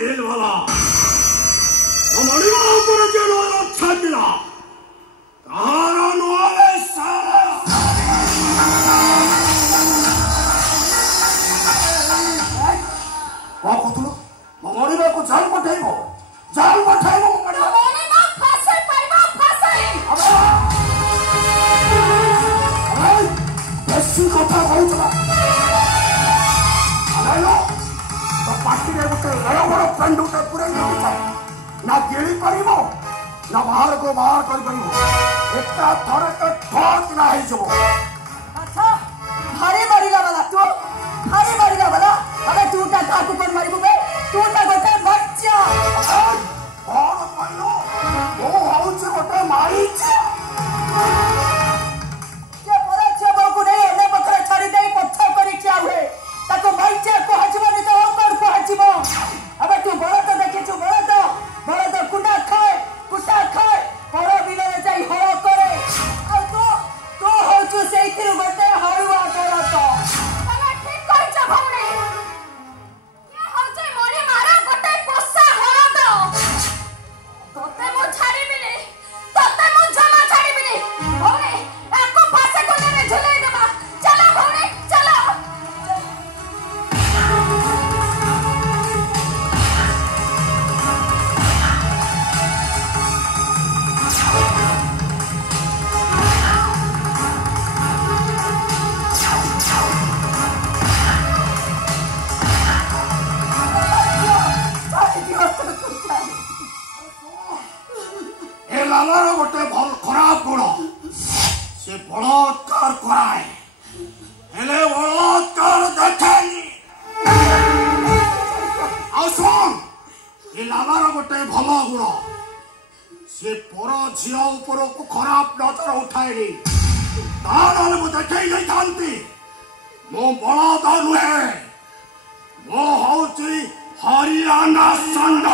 दिल वाला हमारी ऊपर चलो अच्छा दिला तारा नुआवे सारा क्या कहतुलो ममड़ी में को जाल पठाइबो ममड़ी ना फांसे पाइबो फांसे अरे बेसी कथा कहतला अरे पार्टी में गोटे बड़ बड़ फ्रेंड गोटे पूरे ना गिड़ी पार ना बाहर को बाहर कर एका थरे तो ठोक ना हो अच्छा भारी मारिला वाला तू भारी मारिला वाला अबे तू ता काकू पर मारिबो बे तू ता गोटे बच्चा और मारिलो वो हाउस गोटे मारी जे परे छे बाबू नहीं एने बकरा छाड़ी दे पत्थर करी क्या हुए ताको माइचे को हजबा नहीं तो ऊपर को हजबो अबे तू बड़ा तो देखे तू बड़ा तो कुटा खाए बड़ा बिना जाई हो करे आ तो हो तू सेई थिरु गोटे हरुआ करा तो तमे ठीक कहि छ भौणी के हो जे मोरी मारा गोटे पोसा हरा तो तोते मु छाड़ी बिनी तोते मु जमा छाड़ी बिनी भौणी एको फासे कोने में झुलाई देबा चलो भौणी चलो लालार गोटे भल खराब गुण से बलात्कार कराए हेले बलात्कार देखेनी लालार गोटे भल गुण से पर झील उपर को खराब नजर उठाएनी ताले मुझे देखे जाती मो बलाद नुहे मो हूँ हरियाणा संघ